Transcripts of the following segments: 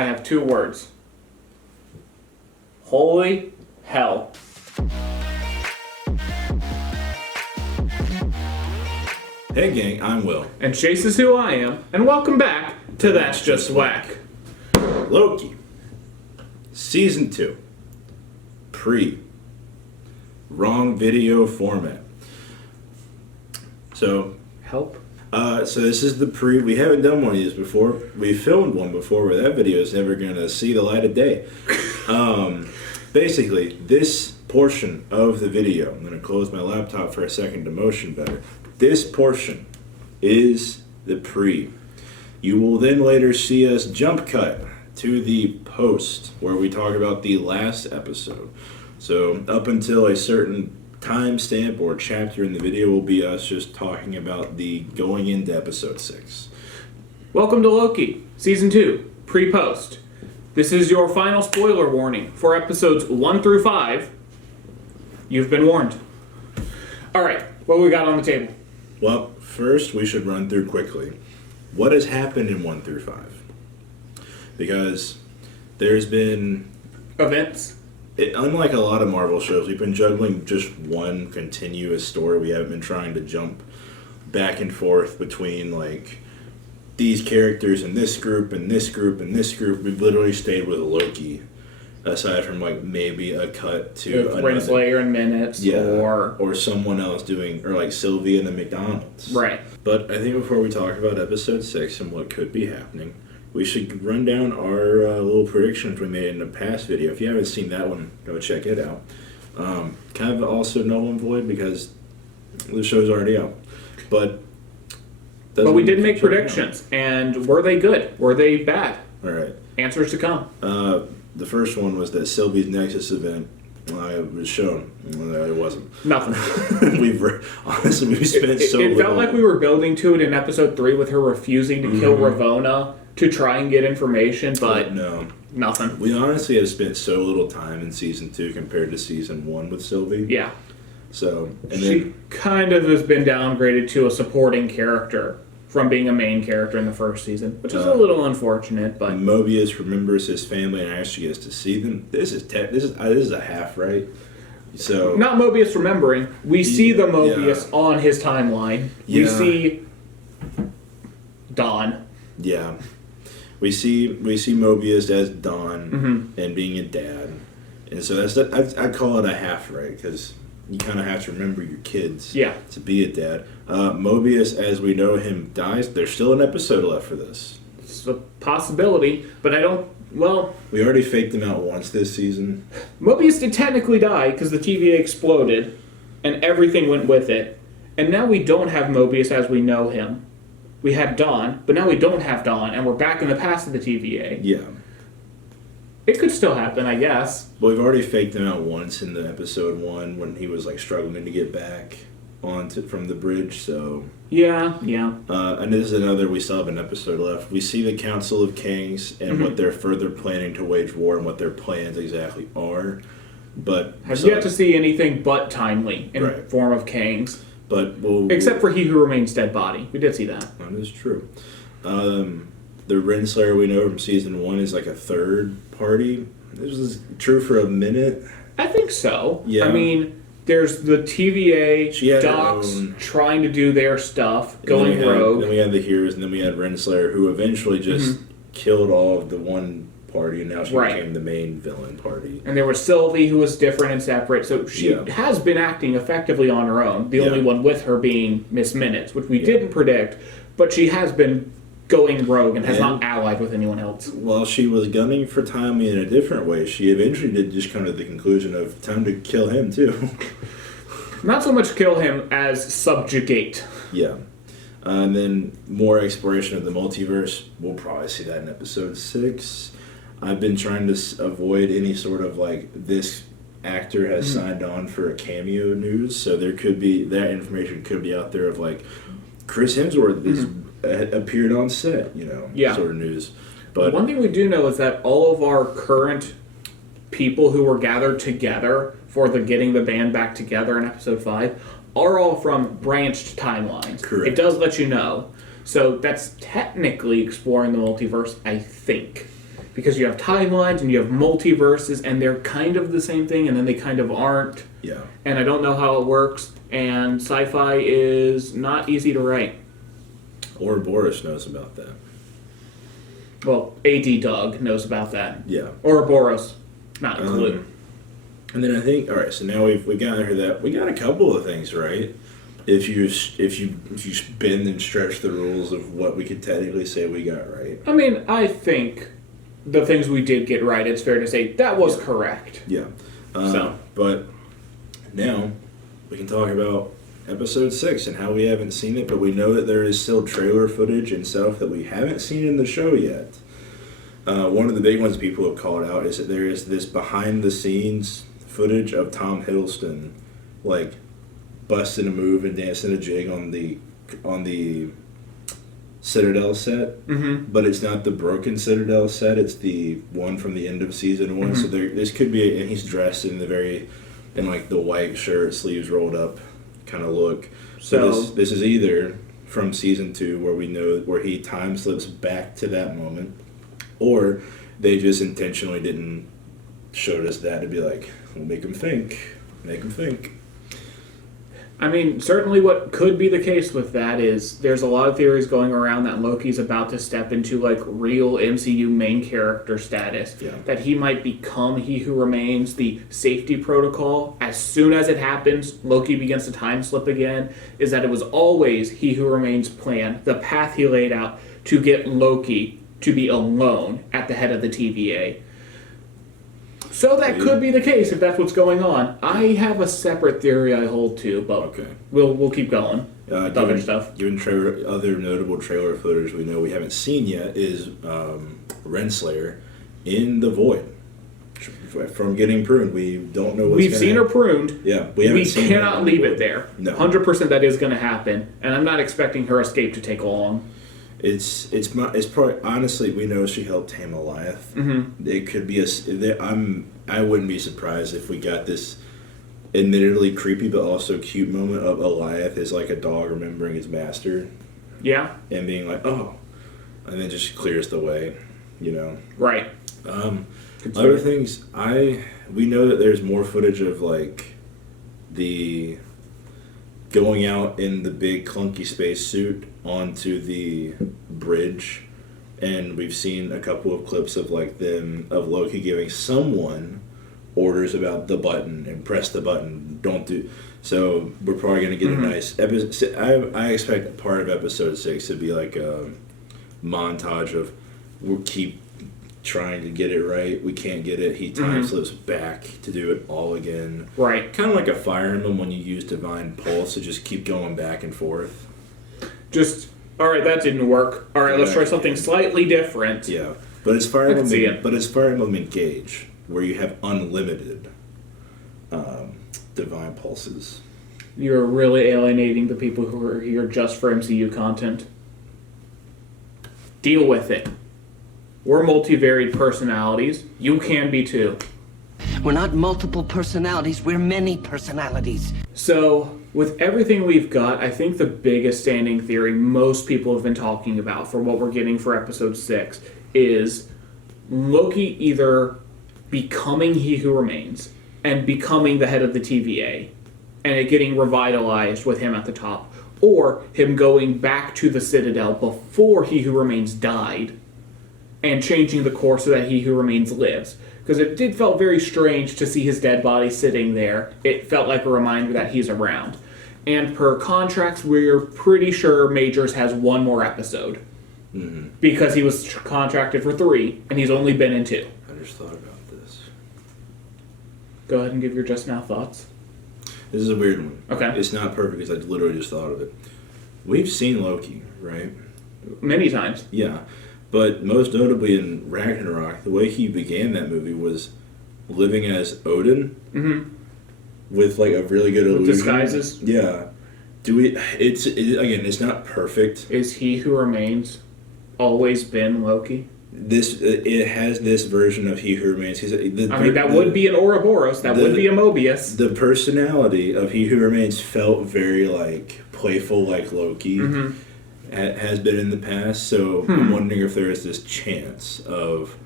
I have two words. Holy hell. Hey gang, I'm Will. And Chase is who I am, and welcome back to That's Just Whack. Loki. Season 2. Wrong video format. So this is the pre. We haven't done one of these before. We filmed one before where that video is never going to see the light of day. Basically, this portion of the video, I'm going to close my laptop for a second to motion better. This portion is the pre. You will then later see us jump cut to the post where we talk about the last episode. So up until a certain timestamp or chapter in the video will be us just talking about the going into episode 6. Welcome to Loki, Season 2, pre-post. This is your final spoiler warning for episodes 1 through 5. You've been warned. Alright, what we got on the table? Well, first we should run through quickly what has happened in 1 through 5. Because there's been Events. Unlike a lot of Marvel shows, we've been juggling just one continuous story. We haven't been trying to jump back and forth between, like, these characters and this group and this group and this group. We've literally stayed with Loki, aside from, like, maybe a cut to Renslayer in minutes, or someone else doing, or like Sylvie and the McDonald's. Right. But I think before we talk about episode 6 and what could be happening, we should run down our little predictions we made in a past video. If you haven't seen that one, go check it out. Kind of also null and void because the show's already out. But we did make predictions, and were they good? Were they bad? All right. Answers to come. The first one was that Sylvie's Nexus event was shown. It wasn't. Nothing. we spent so It felt like we were building to it in episode 3 with her refusing to kill Ravonna to try and get information, but no. Nothing. We honestly have spent so little time in season 2 compared to season 1 with Sylvie. Yeah. So, she kind of has been downgraded to a supporting character from being a main character in the first season, which is a little unfortunate. But Mobius remembers his family and actually gets to see them. This is a half, right? So not Mobius remembering. We see the Mobius on his timeline. Yeah. We see Dawn. Yeah. We see Mobius as Dawn and being a dad, and so I call it a half, right? Because you kind of have to remember your kids to be a dad. Mobius, as we know him, dies. There's still an episode left for this. It's a possibility, but I don't. Well, we already faked him out once this season. Mobius did technically die because the TVA exploded, and everything went with it. And now we don't have Mobius as we know him. We had Dawn, but now we don't have Dawn, and we're back in the past of the TVA. Yeah. It could still happen, I guess. Well, we've already faked him out once in the episode 1 when he was, like, struggling to get back from the bridge, so... Yeah. And this is another, we still have an episode left. We see the Council of Kings and what they're further planning to wage war and what their plans exactly are, but... Have yet to see anything but timely in form of Kings. But except for He Who Remains Dead Body. We did see that. That is true. The Renslayer we know from season 1 is like a third party. This was true for a minute. I think so. Yeah. I mean, there's the TVA docs trying to do their stuff, going rogue. Then we had the Heroes, and then we had Renslayer, who eventually just killed all of the one party, and now she became the main villain party. And there was Sylvie, who was different and separate, so she has been acting effectively on her own, the only one with her being Miss Minutes, which we didn't predict, but she has been going rogue and has not allied with anyone else. While she was gunning for Tommy in a different way, she eventually did just come to the conclusion of time to kill him, too. Not so much kill him as subjugate. Yeah. And then more exploration of the multiverse. We'll probably see that in episode 6. I've been trying to avoid any sort of, like, this actor has signed on for a cameo news, so there could be, that information could be out there of, like, Chris Hemsworth is appeared on set, sort of news. But one thing we do know is that all of our current people who were gathered together for the getting the band back together in episode 5 are all from branched timelines. Correct. It does let you know. So that's technically exploring the multiverse, I think. because you have timelines and you have multiverses, and they're kind of the same thing, and then they kind of aren't. Yeah. And I don't know how it works, and sci-fi is not easy to write. Or Boris knows about that. Well, AD Doug knows about that. Yeah. Ouroboros, not a clue. And then I think, all right, so now we got into that. We got a couple of things right. If you bend and stretch the rules of what we could technically say we got right. I mean, I think the things we did get right, it's fair to say that was correct. Yeah. So. But now we can talk about episode 6 and how we haven't seen it, but we know that there is still trailer footage and stuff that we haven't seen in the show yet. One of the big ones people have called out is that there is this behind-the-scenes footage of Tom Hiddleston, like, busting a move and dancing a jig on the Citadel set, but it's not the broken Citadel set, it's the one from the end of season 1, so this could be, and he's dressed in like the white shirt, sleeves rolled up kind of look. So this is either from season 2 where we know where he time slips back to that moment, or they just intentionally didn't show us that to be like, we'll make him think. I mean, certainly what could be the case with that is there's a lot of theories going around that Loki's about to step into, like, real MCU main character status. Yeah. That he might become He Who Remains, the safety protocol. As soon as it happens, Loki begins to time slip again. Is that it was always He Who Remains' plan, the path he laid out to get Loki to be alone at the head of the TVA. So that could be the case if that's what's going on. I have a separate theory I hold to, but Okay. we'll keep going. Other stuff. Given other notable trailer footage we know we haven't seen yet is Renslayer in the Void. From getting pruned, we don't know what's We've seen her pruned. Yeah, we haven't seen her. We cannot leave it there. No. 100% that is going to happen, and I'm not expecting her escape to take long. It's probably, honestly, we know she helped tame Goliath. It could be I wouldn't be surprised if we got this admittedly creepy but also cute moment of Goliath as like a dog remembering his master. Yeah. And being like, oh, and then just clears the way, you know. Right. Other things, we know that there's more footage of like the going out in the big clunky space suit onto the bridge, and we've seen a couple of clips of of Loki giving someone orders about the button and press the button, don't do. So we're probably going to get a nice episode. I expect part of episode 6 to be like a montage of we'll keep trying to get it right. We can't get it. He time slips back to do it all again. Right. Kind of like a Fire Emblem when you use Divine Pulse to just keep going back and forth. Alright, that didn't work. Alright, let's try something slightly different. Yeah. But it's Fire Emblem Engage, where you have unlimited Divine Pulses. You're really alienating the people who are here just for MCU content. Deal with it. We're multivariate personalities. You can be too. We're not multiple personalities, we're many personalities. So, with everything we've got, I think the biggest standing theory most people have been talking about for what we're getting for episode 6 is Loki either becoming He Who Remains and becoming the head of the TVA and it getting revitalized with him at the top, or him going back to the Citadel before He Who Remains died and changing the course so that He Who Remains lives. Because it did felt very strange to see his dead body sitting there. It felt like a reminder that he's around. And per contracts, we're pretty sure Majors has one more episode. Because he was contracted for 3, and he's only been in 2. I just thought about this. Go ahead and give your just now thoughts. This is a weird one. Okay. It's not perfect because I literally just thought of it. We've seen Loki, right? Many times. Yeah. But most notably in Ragnarok, the way he began that movie was living as Odin with like a really good illusion. Disguises. Yeah. It's not perfect. Is He Who Remains always been Loki? It has this version of He Who Remains. That would be an Ouroboros. That would be a Mobius. The personality of He Who Remains felt very like playful, like Loki. Has been in the past, so I'm wondering if there is this chance of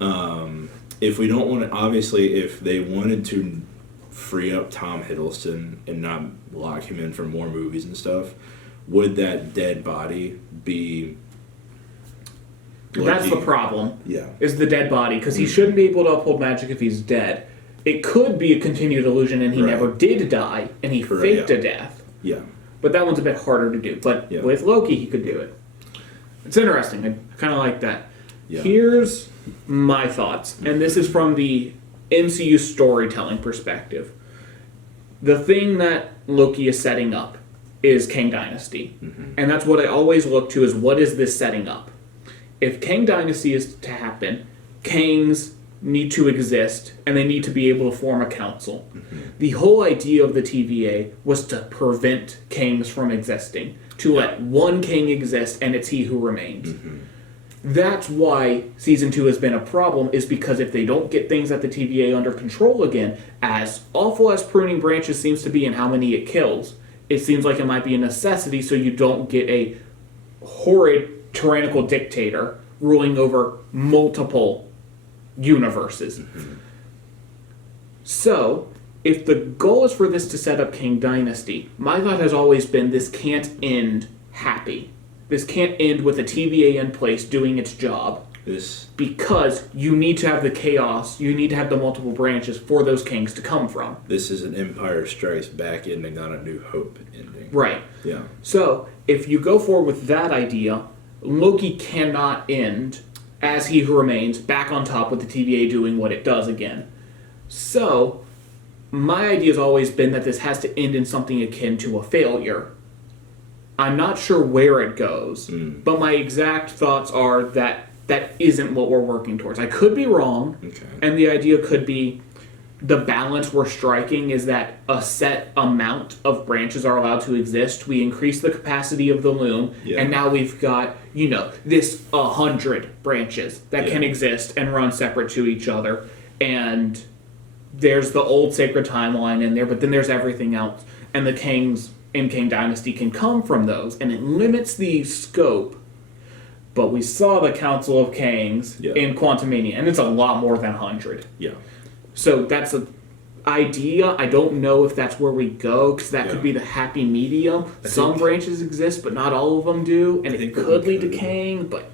If we don't want to, obviously, if they wanted to free up Tom Hiddleston and not lock him in for more movies and stuff, would that dead body be... That's the problem. Yeah. Is the dead body, because he shouldn't be able to uphold magic if he's dead. It could be a continued illusion and he never did die and he faked a death. Yeah. But that one's a bit harder to do. But with Loki, he could do it. It's interesting. I kind of like that. Yeah. Here's my thoughts, and this is from the MCU storytelling perspective. The thing that Loki is setting up is Kang Dynasty. And that's what I always look to, is what is this setting up? If Kang Dynasty is to happen, Kangs need to exist, and they need to be able to form a council. The whole idea of the TVA was to prevent Kangs from existing, to let one Kang exist, and it's he who remains. That's why Season 2 has been a problem, is because if they don't get things at the TVA under control again, as awful as pruning branches seems to be and how many it kills, it seems like it might be a necessity so you don't get a horrid tyrannical dictator ruling over multiple universes. So, if the goal is for this to set up Kang Dynasty, my thought has always been this can't end happy. This can't end with a TVA in place doing its job. Because you need to have the chaos, you need to have the multiple branches for those Kangs to come from. This is an Empire Strikes Back ending, not a New Hope ending. Right. Yeah. So, if you go forward with that idea, Loki cannot end as He Who Remains, back on top with the TVA doing what it does again. So, my idea has always been that this has to end in something akin to a failure. I'm not sure where it goes, but my exact thoughts are that that isn't what we're working towards. I could be wrong, and the idea could be the balance we're striking is that a set amount of branches are allowed to exist. We increase the capacity of the loom, and now we've got, this 100 branches that can exist and run separate to each other. And there's the old sacred timeline in there, but then there's everything else. And the Kangs in Kang Dynasty can come from those, and it limits the scope. But we saw the Council of Kangs in Quantumania, and it's a lot more than 100. Yeah. So that's an idea. I don't know if that's where we go, because that could be the happy medium. Some branches exist, but not all of them do, and it could lead to Kang. But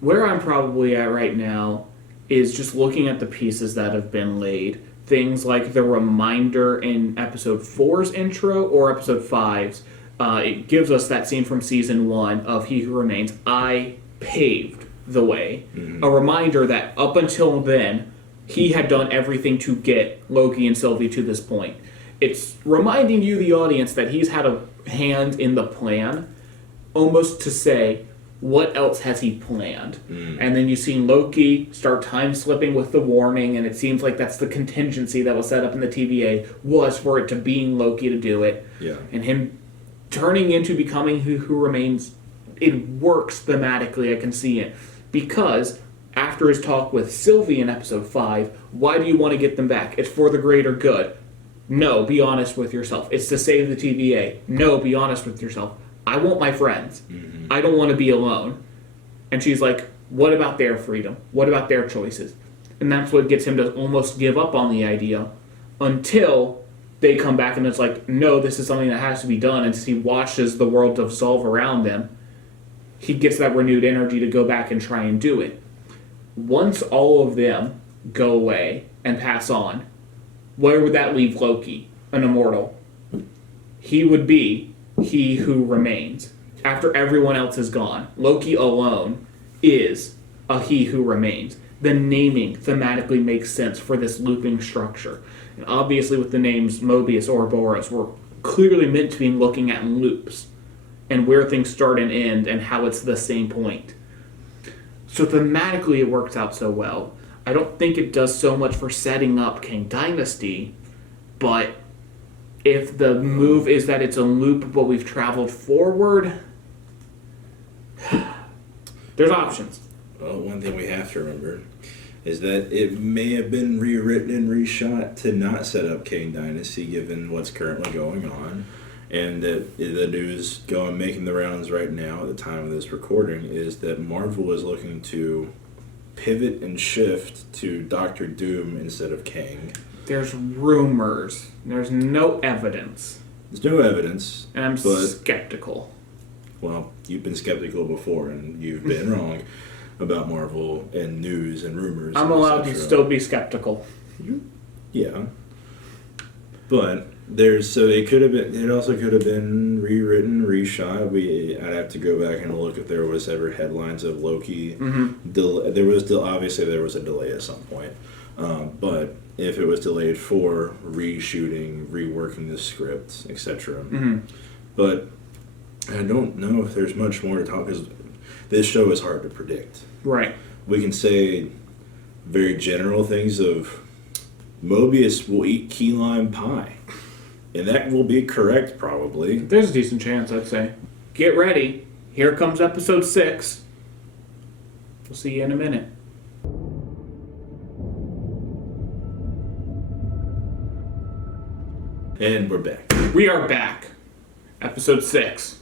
where I'm probably at right now is just looking at the pieces that have been laid. Things like the reminder in Episode 4's intro or Episode 5's. It gives us that scene from Season 1 of He Who Remains. I paved the way. A reminder that up until then, he had done everything to get Loki and Sylvie to this point. It's reminding you, the audience, that he's had a hand in the plan, almost to say, what else has he planned? And then you've seen Loki start time-slipping with the warning, and it seems like that's the contingency that was set up in the TVA, was for it to being Loki to do it. Yeah. And him turning into becoming who remains, it works thematically, I can see it. Because after his talk with Sylvie in Episode 5, why do you want to get them back? It's for the greater good. No, be honest with yourself. It's to save the TVA. No, be honest with yourself. I want my friends. I don't want to be alone. And she's like, what about their freedom? What about their choices? And that's what gets him to almost give up on the idea until they come back and it's like, no, this is something that has to be done. And as he watches the world dissolve around them, he gets that renewed energy to go back and try and do it. Once all of them go away and pass on, where would that leave Loki, an immortal? He would be He Who Remains. After everyone else is gone, Loki alone is a He Who Remains. The naming thematically makes sense for this looping structure. And obviously with the names Mobius or Ouroboros, we're clearly meant to be looking at loops and where things start and end and how it's the same point. So thematically it works out so well. I don't think it does so much for setting up Kang Dynasty, but if the move is that it's a loop but we've traveled forward, there's options. Well, one thing we have to remember is that it may have been rewritten and reshot to not set up Kang Dynasty given what's currently going on. And that the news making the rounds right now at the time of this recording is that Marvel is looking to pivot and shift to Doctor Doom instead of Kang. There's rumors. There's no evidence. There's no evidence. And I'm but, skeptical. Well, you've been skeptical before, and you've been wrong about Marvel and news and rumors. I'm allowed to still be skeptical. Yeah. But it also could have been rewritten, reshot. I'd have to go back and look if there was ever headlines of Loki. Obviously there was a delay at some point. But if it was delayed for reshooting, reworking the script, etc. But I don't know if there's much more to talk, because this show is hard to predict. Right. We can say very general things of Mobius will eat key lime pie. And that will be correct, probably. There's a decent chance, I'd say. Get ready. Here comes episode 6. We'll see you in a minute. And we're back. We are back. Episode 6.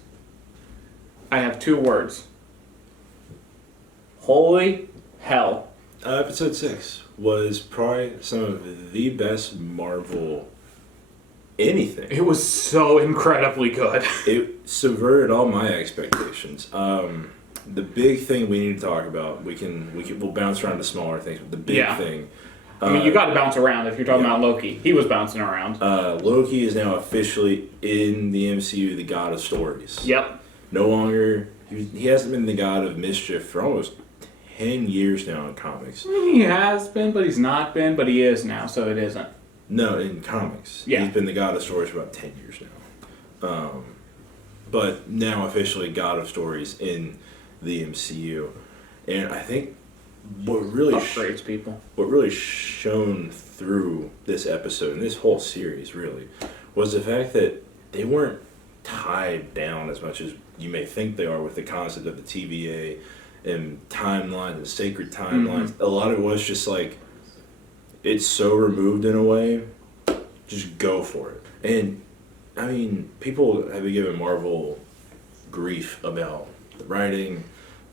I have 2 words. Holy hell. Episode 6 was probably some of the best Marvel anything. It was so incredibly good. It subverted all my expectations. The big thing we need to talk about, we'll bounce around to smaller things, but the big thing. I mean, you got to bounce around if you're talking about Loki. He was bouncing around. Loki is now officially in the MCU, the god of stories. Yep. No longer, he hasn't been the god of mischief for almost 10 years now in comics. He has been, but he's not been, but he is now, so it isn't. No, in comics. Yeah. He's been the god of stories for about 10 years now. But now officially god of stories in the MCU. And I think what really upgrades people. What really shone through this episode and this whole series really was the fact that they weren't tied down as much as you may think they are with the concept of the TVA and timelines and sacred timelines. A lot of it was just like, it's so removed in a way, just go for it. And I mean, people have been giving Marvel grief about the writing,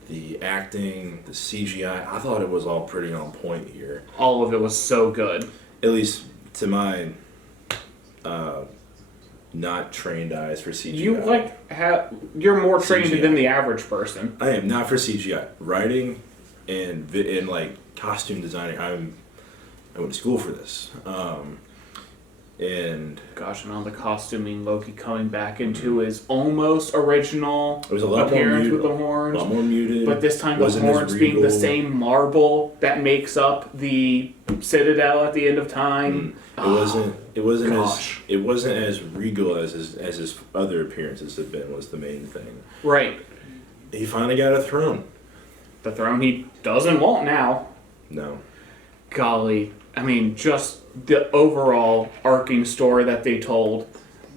the acting, the CGI. I thought it was all pretty on point here. All of it was so good. At least to my not trained eyes for CGI. You're more trained CGI. than the average person. I am not for CGI. Writing and like costume designing. I went to school for this. And gosh, and all the costuming, Loki coming back into his almost original it was a lot appearance more muted, with the horns. A lot more muted. But this time the wasn't horns as being the regal. same marble that makes up the Citadel at the end of time. It wasn't gosh. as regal as his other appearances have been, was the main thing. Right. He finally got a throne. The throne he doesn't want now. No. Golly. I mean, just the overall arcing story that they told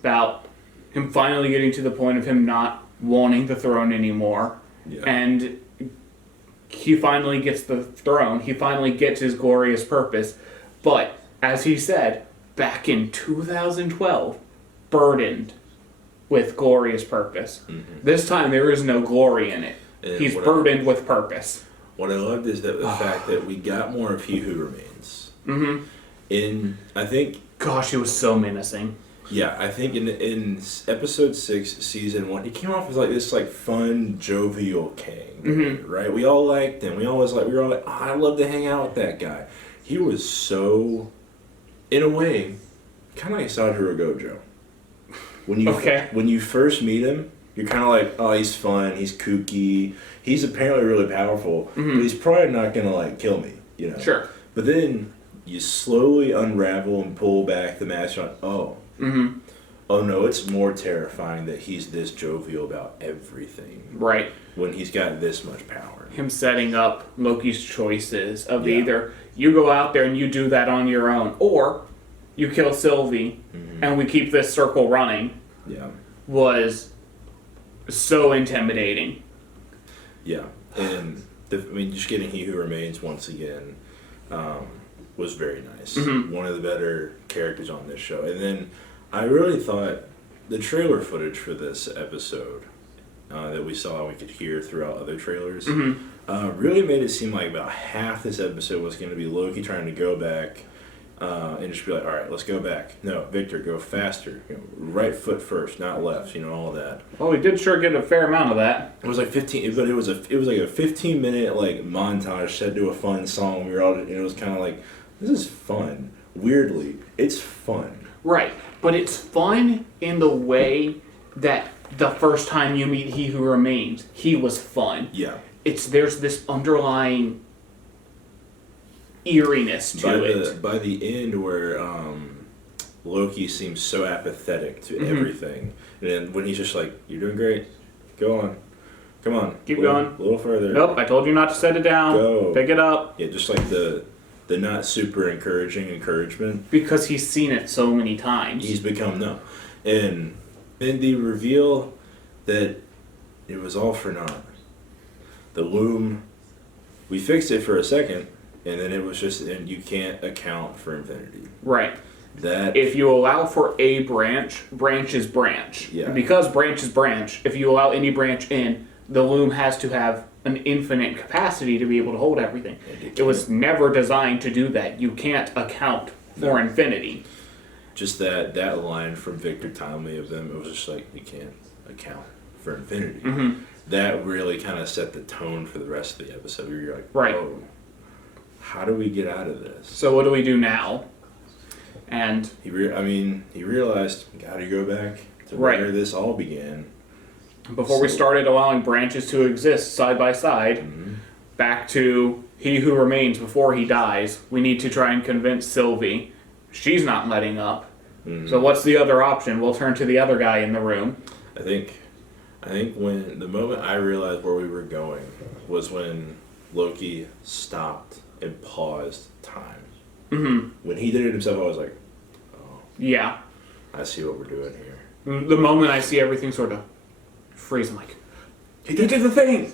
about him finally getting to the point of him not wanting the throne anymore. Yeah. And he finally gets the throne. He finally gets his glorious purpose. But, as he said, back in 2012, burdened with glorious purpose. This time there is no glory in it. And He's burdened with purpose. What I loved is that the fact that we got more of He Who Remains. I think... Gosh, he was so menacing. Yeah, I think in episode 6, season 1, he came off as like this fun, jovial Kang, right? We all liked him. We were all like, oh, I'd love to hang out with that guy. He was so, in a way, kind of like Satoru Gojo. When you first meet him, you're kind of like, oh, he's fun, he's kooky, he's apparently really powerful, but he's probably not gonna kill me, you know? Sure. But then you slowly unravel and pull back the mask on, oh no, it's more terrifying that he's this jovial about everything. Right. When he's got this much power. Him setting up Loki's choices of either you go out there and you do that on your own, or you kill Sylvie and we keep this circle running. Yeah. Was so intimidating. Yeah. And just getting He Who Remains once again was very nice. One of the better characters on this show. And then I really thought the trailer footage for this episode that we saw and we could hear throughout other trailers really made it seem like about half this episode was going to be Loki trying to go back and just be like, all right, let's go back. No, Victor, go faster. Right foot first, not left. All that. Well, we did sure get a fair amount of that. It was like 15, but it was like a 15-minute like montage set to a fun song. We were all, it was kind of like, this is fun. Weirdly, it's fun. Right, but it's fun in the way that the first time you meet He Who Remains, he was fun. Yeah. There's this underlying eeriness to it. By the end, where Loki seems so apathetic to everything, and then when he's just like, "You're doing great, go on, come on, Keep going, a little further." Nope, I told you not to set it down. Go, pick it up. Yeah, just like the not super encouraging encouragement, because he's seen it so many times. He's become numb, and then the reveal that it was all for naught. The loom, we fixed it for a second. And then it was just, and you can't account for infinity. Right. That if you allow for a branch, branch is branch. Yeah. And because branch is branch, if you allow any branch in, the loom has to have an infinite capacity to be able to hold everything. It was never designed to do that. You can't account for infinity. Just that line from Victor Timely of them, it was just like, you can't account for infinity. Mm-hmm. That really kind of set the tone for the rest of the episode. You're like, right. Oh, how do we get out of this? So what do we do now? And he realized, got to go back to where this all began. Before we started allowing branches to exist side by side, back to He Who Remains before he dies, we need to try and convince Sylvie. She's not letting up. So what's the other option? We'll turn to the other guy in the room. I think when the moment I realized where we were going was when Loki stopped and paused time. When he did it himself, I was like, oh. Yeah. I see what we're doing here. The moment I see everything sort of freeze, I'm like, he did the thing!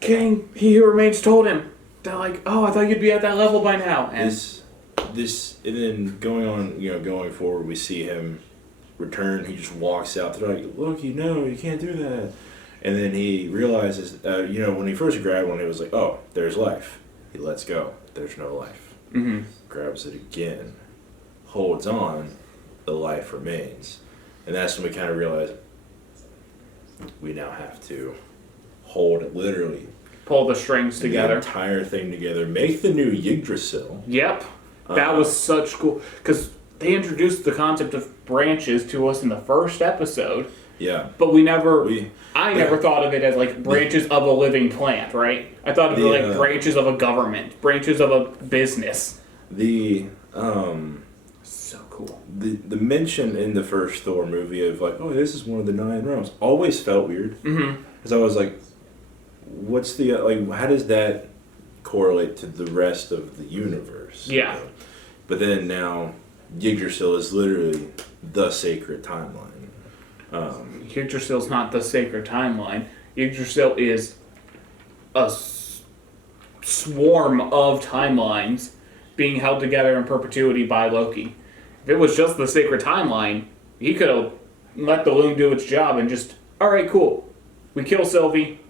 King, He Who Remains told him. They're like, oh, I thought you'd be at that level by now. And this, and then going forward, we see him return. He just walks out. They're like, Loki, no, you can't do that. And then he realizes, when he first grabbed one, it was like, oh, there's life. He lets go. There's no life. Grabs it again. Holds on. The life remains. And that's when we kind of realize we now have to hold it literally. Pull the strings together. The entire thing together. Make the new Yggdrasil. Yep. That was such cool. Because they introduced the concept of branches to us in the first episode. Yeah. But I never thought of it as like branches of a living plant, right? I thought of it like branches of a government, branches of a business. So cool. The mention in the first Thor movie of like, oh, this is one of the 9 realms, always felt weird. Because I was like, what's the how does that correlate to the rest of the universe? Yeah. But then now, Yggdrasil is literally the sacred timeline. Yggdrasil's not the sacred timeline. Yggdrasil is a swarm of timelines being held together in perpetuity by Loki. If it was just the sacred timeline, he could have let the loom do its job and just, alright, cool. We kill Sylvie.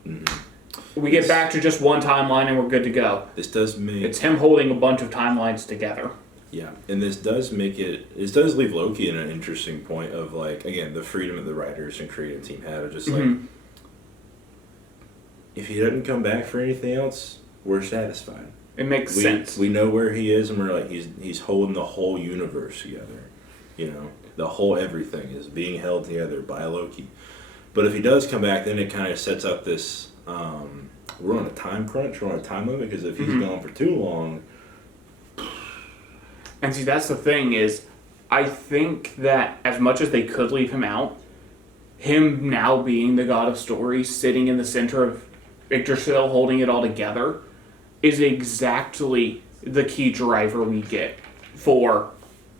We get back to just one timeline and we're good to go. This does make... It's him holding a bunch of timelines together. Yeah, and this does leave Loki in an interesting point of, like, again, the freedom that the writers and creative team have of just, like, if he doesn't come back for anything else, we're satisfied. It makes sense. We know where he is, and we're like, he's holding the whole universe together. The whole everything is being held together by Loki. But if he does come back, then it kind of sets up this, we're on a time crunch, we're on a time limit, because if he's gone for too long... And see, that's the thing is, I think that as much as they could leave him out, him now being the god of stories, sitting in the center of Yggdrasil, holding it all together, is exactly the key driver we get for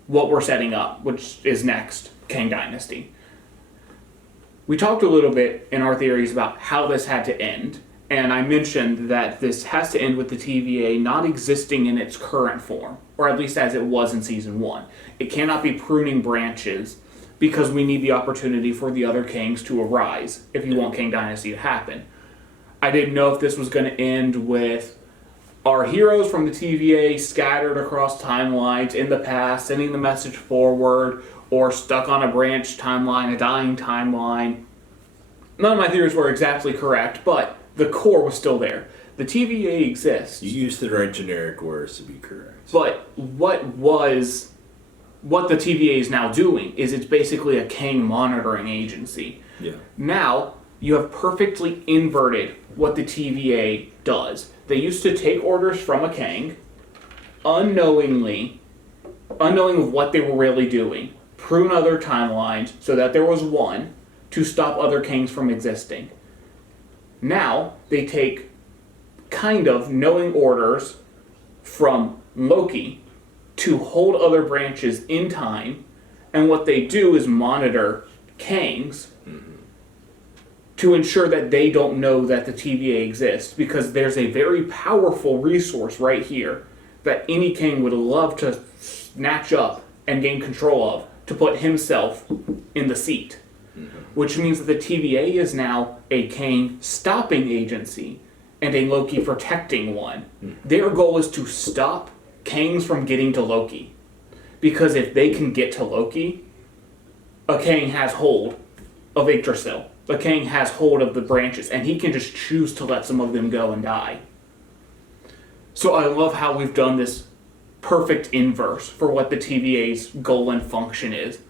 what we're setting up, which is next, Kang Dynasty. We talked a little bit in our theories about how this had to end, and I mentioned that this has to end with the TVA not existing in its current form, or at least as it was in Season 1. It cannot be pruning branches because we need the opportunity for the other Kangs to arise if you want Kang Dynasty to happen. I didn't know if this was going to end with our heroes from the TVA scattered across timelines in the past, sending the message forward, or stuck on a branch timeline, a dying timeline. None of my theories were exactly correct, but the core was still there. The TVA exists. You used the right generic words to be correct. But what the TVA is now doing is it's basically a Kang monitoring agency. Yeah. Now, you have perfectly inverted what the TVA does. They used to take orders from a Kang, unknowing of what they were really doing, prune other timelines so that there was one to stop other Kangs from existing. Now, they take kind of knowing orders from Loki to hold other branches in time, and what they do is monitor Kangs to ensure that they don't know that the TVA exists, because there's a very powerful resource right here that any Kang would love to snatch up and gain control of to put himself in the seat. Which means that the TVA is now a Kang stopping agency and a Loki protecting one. Their goal is to stop Kangs from getting to Loki. Because if they can get to Loki, a Kang has hold of Yggdrasil. A Kang has hold of the branches, and he can just choose to let some of them go and die. So I love how we've done this perfect inverse for what the TVA's goal and function is.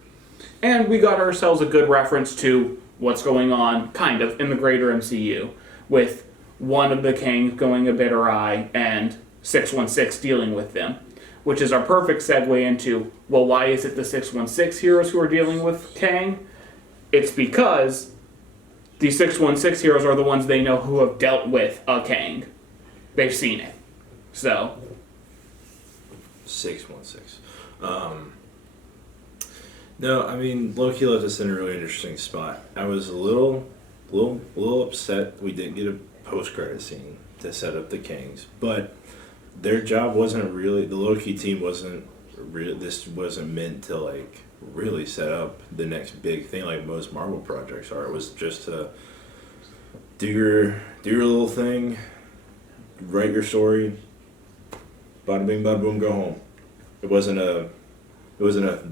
And we got ourselves a good reference to what's going on, kind of, in the greater MCU, with one of the Kangs going a bit awry and 616 dealing with them. Which is our perfect segue into, well, why is it the 616 heroes who are dealing with Kang? It's because the 616 heroes are the ones they know who have dealt with a Kang. They've seen it. So. 616. No, I mean, Loki left us in a really interesting spot. I was a little upset we didn't get a post-credit scene to set up the Kangs, but their job wasn't really, the Loki team wasn't this wasn't meant to like really set up the next big thing like most Marvel projects are. It was just to do your little thing, write your story, bada bing bada boom, go home. It wasn't a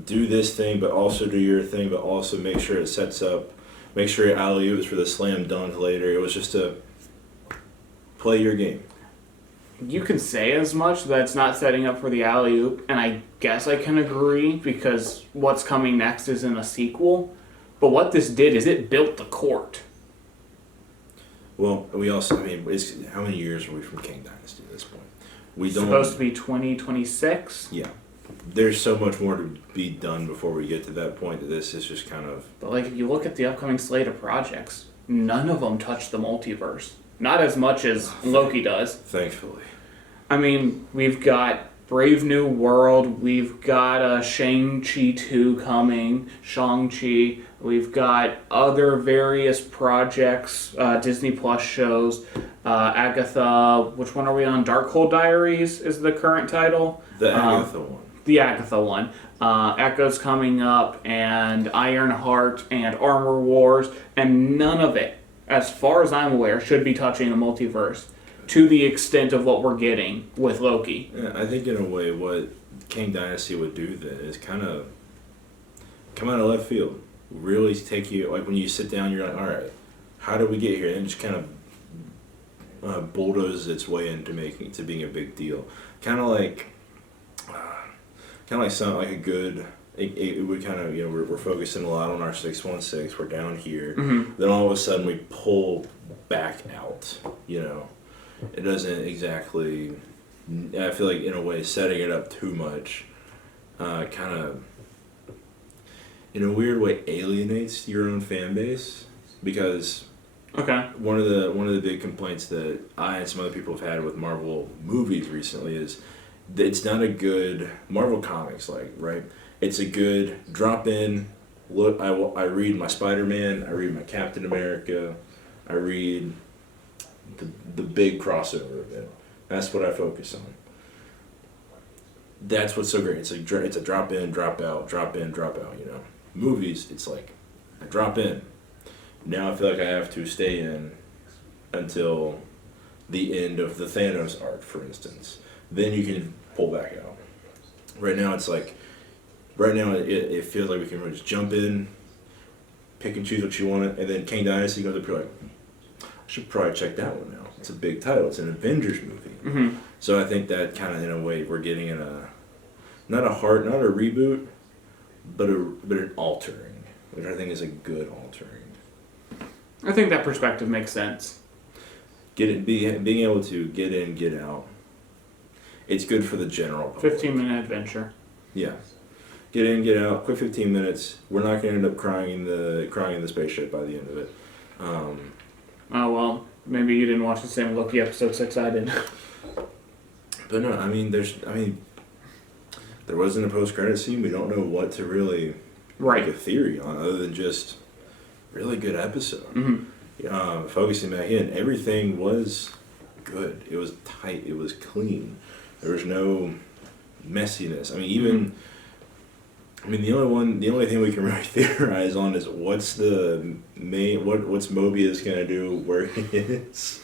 do this thing but also do your thing, but also make sure it sets up, make sure your alley-oops for the slam dunk later. It was just to play your game. You can say as much that it's not setting up for the alley-oop, and I guess I can agree because what's coming next is in a sequel. But what this did is it built the court. Well, we also, I mean, how many years are we from King Dynasty at this point? It's supposed to be 2026. Yeah. There's so much more to be done before we get to that point that this is just kind of... But like, if you look at the upcoming slate of projects, none of them touch the multiverse. Not as much as Loki does. Thankfully. I mean, we've got Brave New World, we've got Shang-Chi 2 coming, Shang-Chi, we've got other various projects, Disney Plus shows, Agatha, which one are we on? Darkhold Diaries is the current title. The Agatha one. The Agatha one. Echo's coming up, and Ironheart, and Armor Wars, and none of it, as far as I'm aware, should be touching the multiverse to the extent of what we're getting with Loki. Yeah, I think in a way what King Dynasty would do then is kind of come out of left field. Really take you, like when you sit down, you're like, all right, how did we get here? And just kind of bulldoze its way into being a big deal. Kind of like something like a good... It would kind of, you know, we're focusing a lot on our 616. We're down here. Mm-hmm. Then all of a sudden we pull back out, you know. It doesn't exactly... I feel like, in a way, setting it up too much kind of, in a weird way, alienates your own fan base. Because one of the big complaints that I and some other people have had with Marvel movies recently is that it's not a good... Marvel Comics, like, right? It's a good drop in. Look, I read my Spider-Man. I read my Captain America. I read the big crossover event. That's what I focus on. That's what's so great. It's a drop in, drop out, drop in, drop out. You know, movies. It's like I drop in. Now I feel like I have to stay in until the end of the Thanos arc, for instance. Then you can pull back out. Right now, it feels like we can just jump in, pick and choose what you want, and then Kang Dynasty goes up, you're like, I should probably check that one out. It's a big title. It's an Avengers movie. Mm-hmm. So I think that kind of, in a way, we're getting not a reboot, but an altering, which I think is a good altering. I think that perspective makes sense. Being able to get in, get out. It's good for the general public. 15-minute adventure. Yeah. Get in, get out. Quick 15 minutes. We're not going to end up crying in the spaceship by the end of it. Oh well, maybe you didn't watch the same Loki episode 6 I did. But no, there wasn't a post-credit scene. We don't know what to really make a theory on, other than just really good episode. Mm-hmm. Focusing back in, everything was good. It was tight. It was clean. There was no messiness. I mean, the only thing we can really theorize on is what's Mobius gonna do where he is.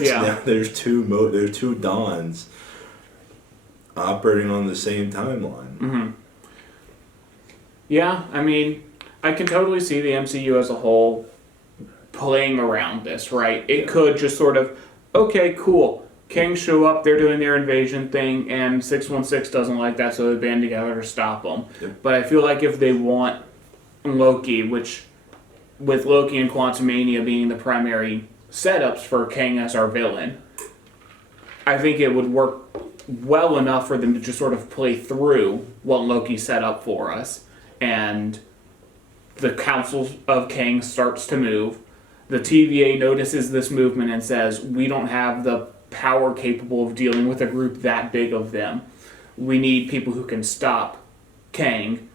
Yeah. Now there's two Dons operating on the same timeline. Mm-hmm. Yeah, I mean, I can totally see the MCU as a whole playing around this, right? It could just sort of, okay, cool. Kang show up, they're doing their invasion thing, and 616 doesn't like that, so they band together to stop them. Yep. But I feel like if they want Loki, which with Loki and Quantumania being the primary setups for Kang as our villain, I think it would work well enough for them to just sort of play through what Loki set up for us, and the Council of Kang starts to move. The TVA notices this movement and says, we don't have the power capable of dealing with a group that big of them. We need people who can stop Kang.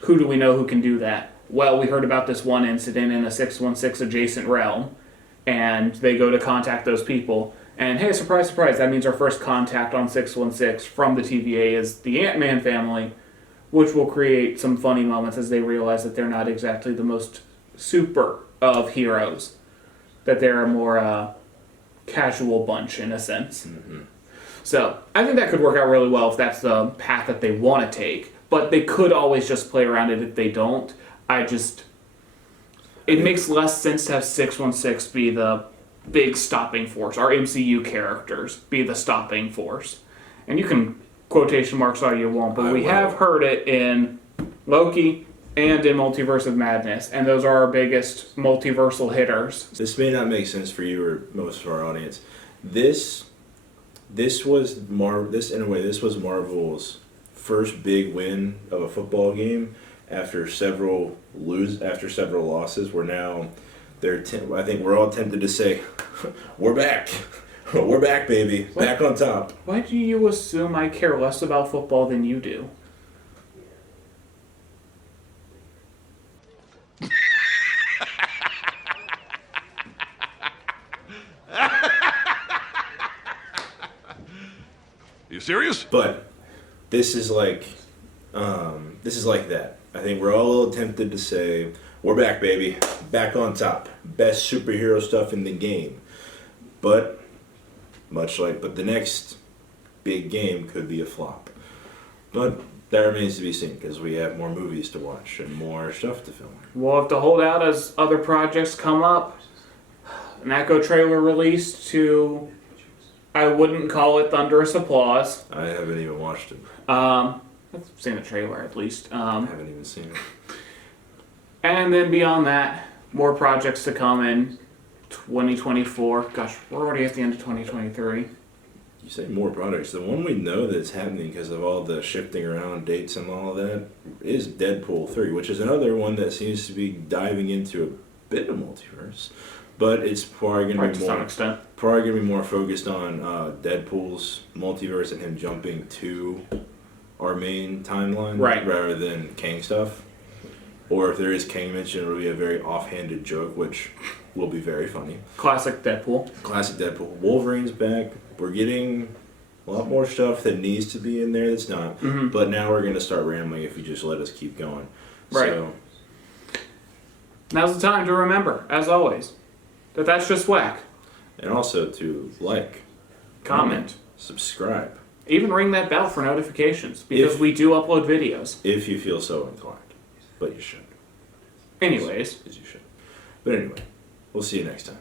Who do we know who can do that? Well, we heard about this one incident in a 616 adjacent realm, and they go to contact those people. And hey, surprise, surprise, that means our first contact on 616 from the TVA is the Ant-Man family, which will create some funny moments as they realize that they're not exactly the most super of heroes. That they're a more casual bunch, in a sense. Mm-hmm. So, I think that could work out really well if that's the path that they want to take. But they could always just play around it if they don't. It makes less sense to have 616 be the big stopping force. Our MCU characters be the stopping force. And you can quotation marks all you want, but we have heard it in Loki and in Multiverse of Madness, and those are our biggest multiversal hitters. This may not make sense for you or most of our audience. This was Marvel's first big win of a football game after several losses. Where now I think we're all tempted to say, we're back. We're back, baby. What? Back on top. Why do you assume I care less about football than you do? You serious? But this is like that. I think we're all tempted to say, we're back, baby. Back on top. Best superhero stuff in the game. But the next big game could be a flop. But that remains to be seen, because we have more movies to watch and more stuff to film. We'll have to hold out as other projects come up. An Echo trailer released to, I wouldn't call it thunderous applause. I haven't even watched it. I've seen the trailer at least. I haven't even seen it. And then beyond that, more projects to come in 2024. Gosh, we're already at the end of 2023. You say more products. The one we know that's happening because of all the shifting around dates and all of that is Deadpool 3, which is another one that seems to be diving into a bit of multiverse. But it's probably going to be more focused on Deadpool's multiverse and him jumping to our main timeline, right, rather than Kang stuff. Or if there is Kang mention, it'll be a very offhanded joke, which will be very funny. Classic Deadpool. Wolverine's back. We're getting a lot more stuff that needs to be in there that's not. Mm-hmm. But now we're going to start rambling if you just let us keep going. Right. So, now's the time to remember, as always, that that's just whack. And also to like, comment, subscribe, even ring that bell for notifications, because we do upload videos. if you feel so inclined. But you should. Anyways. As you should. But anyway, we'll see you next time.